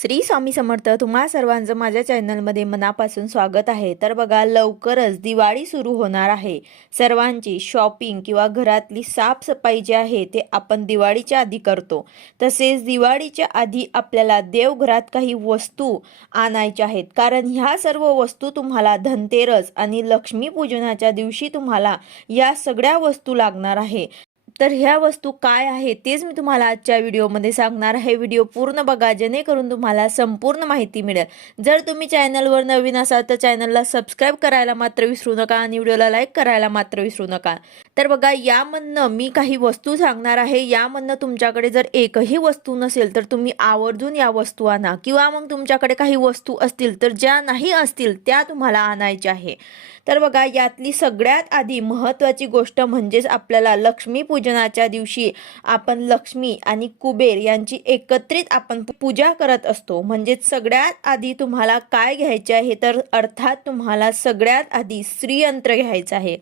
श्री स्वामी समर्थ. तुम्हा सर्वांचं माझ्या चॅनलमध्ये मनापासून स्वागत आहे. तर बघा, लवकरच दिवाळी सुरू होणार आहे. सर्वांची शॉपिंग किंवा घरातली साफसफाई जी आहे ते आपण दिवाळीच्या आधी करतो. तसेच दिवाळीच्या आधी आपल्याला देवघरात काही वस्तू आणायच्या आहेत, कारण ह्या सर्व वस्तू तुम्हाला धनतेरस आणि लक्ष्मीपूजनाच्या दिवशी तुम्हाला या सगळ्या वस्तू लागणार आहे. तर ह्या वस्तू काय आहे तेच मी तुम्हाला आजच्या व्हिडिओमध्ये सांगणार आहे. व्हिडिओ पूर्ण बघा, जेणेकरून तुम्हाला संपूर्ण माहिती मिळेल. जर तुम्ही चॅनलवर नवीन असाल तर चॅनलला सबस्क्राईब करायला मात्र विसरू नका आणि व्हिडिओला लाईक करायला मात्र विसरू नका. तर बघा, यामधनं मी काही वस्तू सांगणार आहे. यामधनं तुमच्याकडे जर एकही वस्तू नसेल तर तुम्ही आवर्जून या वस्तू आणा, किंवा मग तुमच्याकडे काही वस्तू असतील तर ज्या नाही असतील त्या तुम्हाला आणायच्या आहे. तर बघा, यातली सगळ्यात आधी महत्त्वाची गोष्ट म्हणजेच आपल्याला लक्ष्मीपूजनाच्या दिवशी आपण लक्ष्मी आणि कुबेर यांची एकत्रित आपण पूजा करत असतो. म्हणजेच सगळ्यात आधी तुम्हाला काय घ्यायचे आहे, तर अर्थात तुम्हाला सगळ्यात आधी श्रीयंत्र घ्यायचं आहे.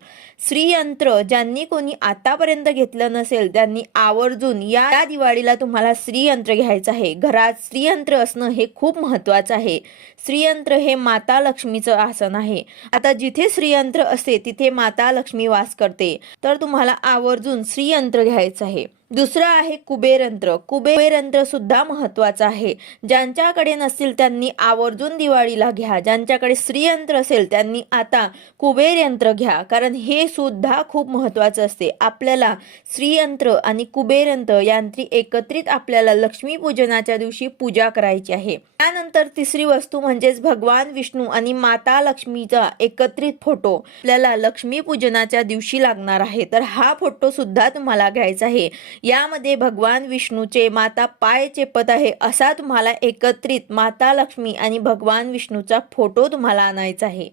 श्रीयंत्र ज्यांनी कोणी आतापर्यंत घेतलं नसेल त्यांनी आवर्जून या दिवाळीला तुम्हाला श्रीयंत्र घ्यायचं आहे. घरात श्रीयंत्र असणं हे खूप महत्त्वाचं आहे. श्रीयंत्र हे माता लक्ष्मीचं आसन आहे. आता जिथे श्रीयंत्र असते तिथे माता लक्ष्मी वास करते. तर तुम्हाला आवर्जून श्रीयंत्र घ्यायचं आहे. दुसरं आहे कुबेरयंत्र. कुबेरयंत्र सुद्धा महत्त्वाचं आहे. ज्यांच्याकडे नसतील त्यांनी आवर्जून दिवाळीला घ्या. ज्यांच्याकडे श्रीयंत्र असेल त्यांनी आता कुबेरयंत्र घ्या, कारण हे सुद्धा खूप महत्त्वाचं असते. आपल्याला श्रीयंत्र आणि कुबेरयंत्र यांची एकत्रित आपल्याला लक्ष्मीपूजनाच्या दिवशी पूजा करायची आहे. त्यानंतर तिसरी वस्तू म्हणजेच भगवान विष्णू आणि माता लक्ष्मीचा एकत्रित फोटो आपल्याला लक्ष्मीपूजनाच्या दिवशी लागणार आहे. तर हा फोटो सुद्धा तुम्हाला घ्यायचा आहे. यामध्ये भगवान विष्णूचे माता पाय चेपत आहे असा तुम्हाला एकत्रित माता लक्ष्मी आणि भगवान विष्णूचा फोटो तुम्हाला आणायचा आहे.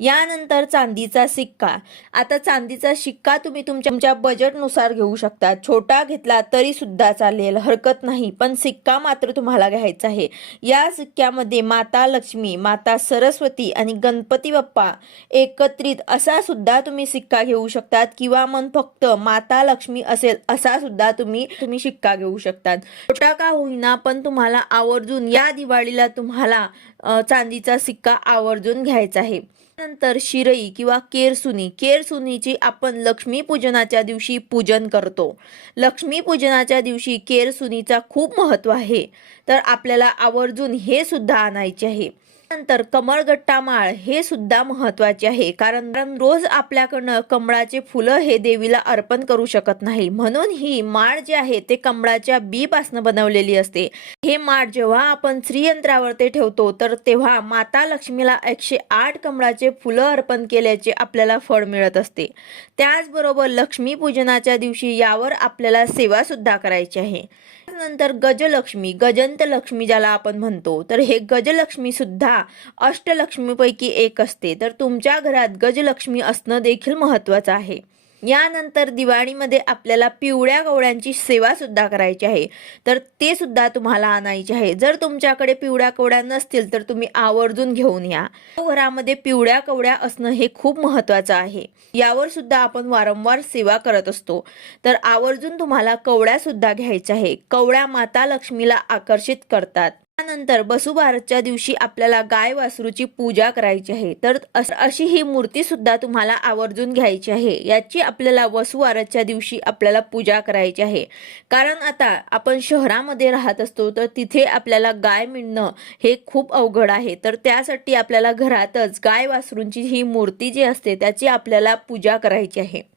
यानंतर चांदीचा सिक्का. आता चांदीचा सिक्का तुम्ही तुमच्या बजेटनुसार घेऊ शकता. छोटा घेतला तरी सुद्धा चालेल, हरकत नाही, पण सिक्का मात्र तुम्हाला घ्यायचा आहे. या सिक्क्यामध्ये माता लक्ष्मी, माता सरस्वती आणि गणपती बाप्पा एकत्रित असा सुद्धा तुम्ही सिक्का घेऊ शकतात, किंवा मग फक्त माता लक्ष्मी असेल असा सुद्धा तुम्ही सिक्का घेऊ शकतात. छोटा का होईना पण तुम्हाला आवर्जून या दिवाळीला तुम्हाला चांदीचा सिक्का आवर्जून घ्यायचा आहे. नंतर शिरई किंवा केरसुनी. केरसुनीची आपण लक्ष्मीपूजनाच्या दिवशी पूजन करतो. लक्ष्मीपूजनाच्या दिवशी केरसुनीचा खूप महत्त्व आहे. तर आपल्याला आवर्जून हे सुद्धा आणायचे आहे. नंतर कमळगट्टा माळ हे सुद्धा महत्त्वाचे आहे, कारण रोज आपल्याकडनं कमळाचे फुलं हे देवीला अर्पण करू शकत नाही. म्हणून ही माळ जी आहे ते कमळाच्या बीपासून बनवलेली असते. हे माळ जेव्हा आपण श्रीयंत्रावर ते ठेवतो तर तेव्हा माता लक्ष्मीला 108 कमळाचे फुलं अर्पण केल्याचे आपल्याला फळ मिळत असते. त्याचबरोबर लक्ष्मीपूजनाच्या दिवशी यावर आपल्याला सेवा सुद्धा करायची आहे. नंतर गजलक्ष्मी, गजंत लक्ष्मी ज्याला आपण म्हणतो, तर हे गजलक्ष्मी सुद्धा अष्टलक्ष्मीपैकी एक असते. तर तुमच्या घरात गजलक्ष्मी असणं देखील महत्त्वाचं आहे. यानंतर दिवाळीमध्ये आपल्याला पिवळ्या कवड्यांची सेवा सुद्धा करायची आहे, तर ते सुद्धा तुम्हाला आणायचे आहे. जर तुमच्याकडे पिवळ्या कवड्या नसतील तर तुम्ही आवर्जून घेऊन या. घरामध्ये पिवळ्या कवड्या असणं हे खूप महत्त्वाचं आहे. यावर सुद्धा आपण वारंवार सेवा करत असतो. तर आवर्जून तुम्हाला कवड्या सुद्धा घ्यायच्या आहे. कवड्या माता लक्ष्मीला आकर्षित करतात. त्यानंतर वसुबारसच्या दिवशी आपल्याला गाय वासरूची पूजा करायची आहे. तर अशी ही मूर्ती सुद्धा तुम्हाला आवर्जून घ्यायची आहे. याची आपल्याला वसुबारसच्या दिवशी आपल्याला पूजा करायची आहे. कारण आता आपण शहरामध्ये राहत असतो तर तिथे आपल्याला गाय मिळणं हे खूप अवघड आहे. तर त्यासाठी आपल्याला घरातच गाय वासरूंची ही मूर्ती जी असते त्याची आपल्याला पूजा करायची आहे.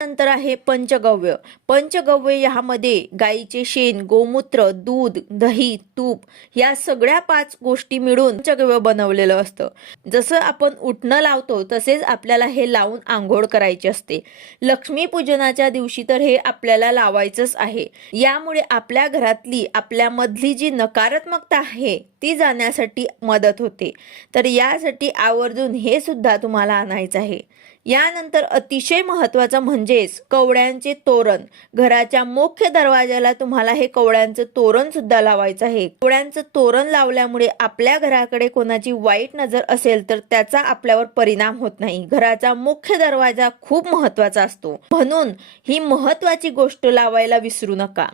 नंतर आहे पंचगव्य. पंचगव्य यामध्ये गाईचे शेण, गोमूत्र, दूध, दही, तूप या सगळ्या 5 गोष्टी मिळून पंचगव्य बनवलेलं असतं. जसं आपण उटणं लावतो तसेच आपल्याला हे लावून आंघोळ करायची असते. लक्ष्मीपूजनाच्या दिवशी तर हे आपल्याला लावायचंच आहे. यामुळे आपल्या घरातली आपल्यामधली जी नकारात्मकता आहे ती जाण्यासाठी मदत होते. तर यासाठी आवर्जून हे सुद्धा तुम्हाला आणायचं आहे. यानंतर अतिशय महत्त्वाचं म्हणजेच कवड्यांचे तोरण. घराच्या मुख्य दरवाजाला तुम्हाला हे कवड्यांचं तोरण सुद्धा लावायचं आहे. कवड्यांचं तोरण लावल्यामुळे आपल्या घराकडे कोणाची वाईट नजर असेल तर त्याचा आपल्यावर परिणाम होत नाही. घराचा मुख्य दरवाजा खूप महत्त्वाचा असतो, म्हणून ही महत्त्वाची गोष्ट लावायला विसरू नका.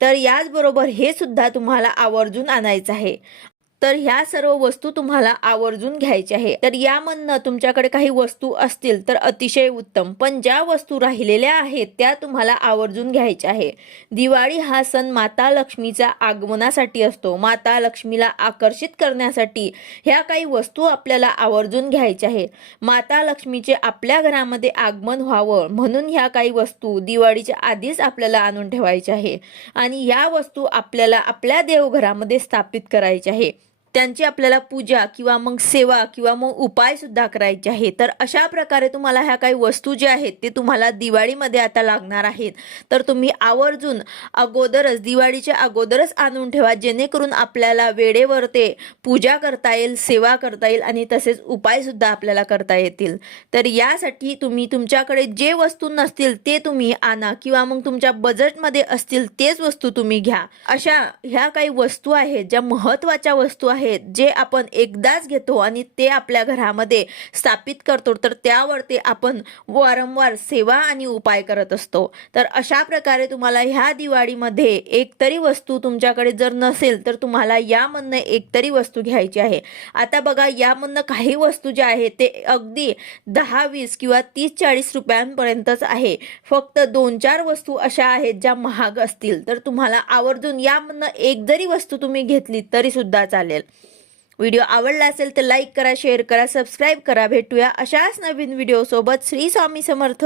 तर याचबरोबर हे सुद्धा तुम्हाला आवर्जून आणायचं आहे. तर ह्या सर्व वस्तू तुम्हाला आवर्जून घ्यायच्या आहे. तर यामधनं तुमच्याकडे काही वस्तू असतील तर अतिशय उत्तम, पण ज्या वस्तू राहिलेल्या आहेत त्या तुम्हाला आवर्जून घ्यायच्या आहे. दिवाळी हा सण माता लक्ष्मीच्या आगमनासाठी असतो. माता लक्ष्मीला आकर्षित करण्यासाठी ह्या काही वस्तू आपल्याला आवर्जून घ्यायच्या आहे. माता लक्ष्मीचे आपल्या घरामध्ये आगमन व्हावं म्हणून ह्या काही वस्तू दिवाळीच्या आधीच आपल्याला आणून ठेवायच्या आहे आणि ह्या वस्तू आपल्याला आपल्या देवघरामध्ये स्थापित करायच्या आहे. त्यांची आपल्याला पूजा किंवा मग सेवा किंवा मग उपाय सुद्धा करायचे आहे. तर अशा प्रकारे तुम्हाला ह्या काही वस्तू ज्या आहेत ते तुम्हाला दिवाळीमध्ये आता लागणार आहेत. तर तुम्ही आवर्जून अगोदरच दिवाळीच्या अगोदरच आणून ठेवा, जेणेकरून आपल्याला वेळेवर ते पूजा करता येईल, सेवा करता येईल आणि तसेच उपाय सुद्धा आपल्याला करता येतील. तर यासाठी तुम्ही तुमच्याकडे जे वस्तू नसतील ते तुम्ही आणा किंवा मग तुमच्या बजेटमध्ये असतील तेच वस्तू तुम्ही घ्या. अशा ह्या काही वस्तू आहेत ज्या महत्त्वाच्या वस्तू आहेत जे आपण एकदाच घेतो आणि ते आपल्या घरामध्ये स्थापित करतो, तर त्यावरती आपण वारंवार सेवा आणि उपाय करत असतो. तर अशा प्रकारे तुम्हाला ह्या दिवाळीमध्ये एकतरी वस्तू तुमच्याकडे जर नसेल तर तुम्हाला यामधनं एकतरी वस्तू घ्यायची आहे. आता बघा, यामधनं काही वस्तू ज्या आहेत ते अगदी 10-20 किंवा 30-40 रुपयांपर्यंतच आहे. फक्त 2-4 वस्तू अशा आहेत ज्या महाग असतील, तर तुम्हाला आवर्जून यामधनं एक जरी वस्तू तुम्ही घेतली तरी सुद्धा चालेल. व्हिडिओ आवडला असेल तर लाईक करा, शेअर करा, सबस्क्राईब करा. भेटूया अशाच नवीन व्हिडिओ सोबत. श्री स्वामी समर्थ.